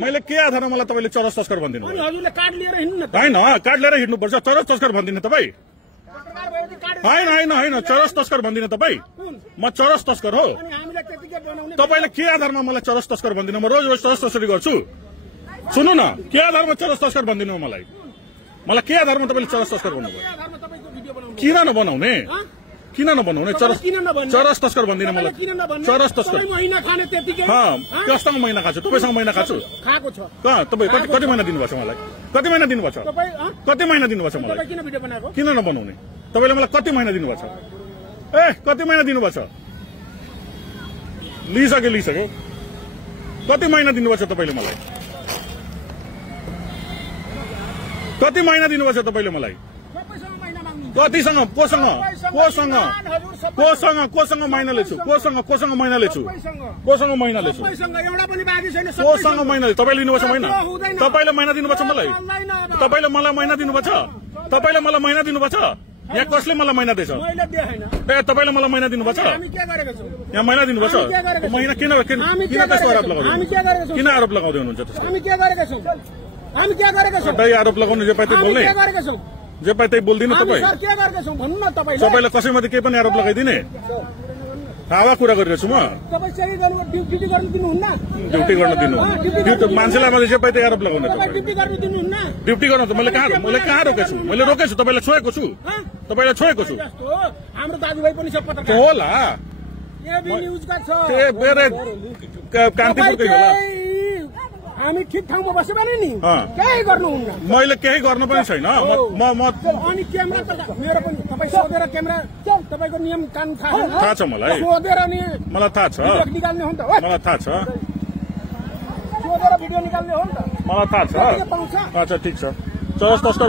मैले के आधारमा मलाई तपाईले चरस तस्कर भन्दिनु अनि हजुरले कार्ड लिएर हिँड्नु न हैन कार्ड लिएर हिँड्नुपर्छ चरस तस्कर भन्दिनु तपाई हैन हैन हैन चरस तस्कर भन्दिनु तपाई म चरस तस्कर हो अनि हामीले त्यतिकै बनाउने तपाईले के आधारमा मलाई चरस तस्कर भन्दिनु म रोज रोज चरस तस्करी गर्छु सुन्नु न के आधारमा चरस तस्कर भन्दिनु मलाई के आधारमा तपाईले चरस तस्कर भन्नुभयो आधारमा तपाईको भिडियो बनाउने किन नबनाउने किन नबनाउने चरस तस्कर भन्दिनु मलाई किन नभन्ने चरस तस्कर महिना खाने त्यतिकै कस्तो महिना खाछु तपाईसँग महिना खाछु खाएको छ तपाई कति महिना दिनुभएको छ मलाई कति महिना दिनुभएको छ तपाई कति महिना दिनुभएको छ मलाई तपाई किन भिडियो बनाएको किन नबनाउने तपाईले मलाई कति महिना दिनुभएको छ ए कति महिना दिनुभएको छ लिइसक्यो कति महिना दिनुभएको छ तपाईले मलाई कति महिना दिनुभएको छ तपाईले मलाई सबैसँग महिना माग्नु कतिसँग कोसँग महिना लेछु कोसँग महिना लेछु कोसँग महिना लेछु सबैसँग एउटा पनि बाँकी छैन कोसँग महिना तपाईले लिनुभएको छ महिना तपाईले महिना दिनुभएको छ मलाई तपाईले मलाई महिना दिनुभएको छ तपाईले मलाई महिना दिनुभएको छ यहाँ कसले मलाई महिना दिएछ मैले दिए हैन ए तपाईले मलाई महिना दिनुभएको छ हामी के गरेको छौ यहाँ महिना दिनुभएको छ महिना किन त्यस्तो आरोप लगाउँदै हामी के गरेको छौ किन आरोप लगाउँदै हुनुहुन्छ त्यसको हामी के गरेको छौ हामी के गरेको छौ सधैँ आरोप लगाउनु जे पाए त्यही बोल्ने के गरेको छौ जे पाए त्यही बोल्दिनु हामी तपाई सर के गरेको छौ भन्नु न तपाईले सबैले कसैमाथि केही पनि आरोप लगाइदिने हावा कुरा गरिरहेछु म तपाई चाहिँ गर्नु ड्युटी गर्न दिनुहुन्न ड्युटी गर्न दिनु मान्छेलाई मैले जे पाए त्यही आरोप लगाउने तपाई ड्युटी गर्न दिनुहुन्न ड्युटी गर्न त मैले कहाँ रोकेछु मैले रोकेछु तपाईलाई छोएको छु तपाईलाई छोएको छु जस्तो हाम्रो दाजुभाइ पनि सब पत्रकार होला एबी न्यूजका छ त्यो बेरे कान्तिपुरकै होला हामी ठिक ठाउँमा बसे भने नि केही गर्नुहुन्न मैले केही गर्न पनि छैन म अनि क्यामेरा त मेरो पनि तपाई सोधेर क्यामेरा तपाईको नियम कानुन थाहा छ मलाई सोधेर नि मलाई थाहा छ निकाल्ने हो नि त मलाई थाहा छ सोधेर भिडियो निकाल्ने हो नि त मलाई थाहा छ अच्छा ठिक छ चरस तस्कर